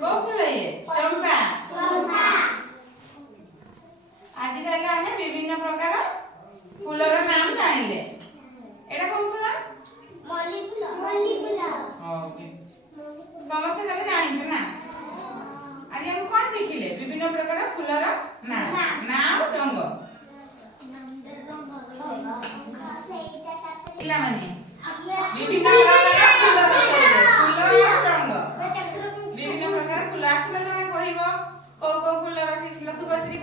କୋଉ ଫୁଲ ଇଏ ଚମ୍ପା ଆଜି ତାହେଲେ ଆମେ ବିଭିନ୍ନ ପ୍ରକାର ଫୁଲର ନାମ ଜାଣିଲେ ଏଟା କୋଉ ଫୁଲ ମଲ୍ଲି ଫୁଲ ସମସ୍ତେ ତାହେଲେ ଜାଣିଛୁ ନା ଆଜି ଆମେ କଣ ଦେଖିଲେ ବିଭିନ୍ନ ପ୍ରକାର ଫୁଲର ନା ଆଉ ରଙ୍ଗ ପିଲାମାନେ ବିଭିନ୍ନ ପ୍ରକାର ଫୁଲ ଦେଖେଇଲେ ଫୁଲ ଆଉ ରଙ୍ଗ ବିଭିନ୍ନ ପ୍ରକାର ଫୁଲ ଆସିଲେ ଜଣେ କହିବ କୋଉ କୋଉ ଫୁଲ ରଖିଥିଲ ଶୁଭଶ୍ରୀ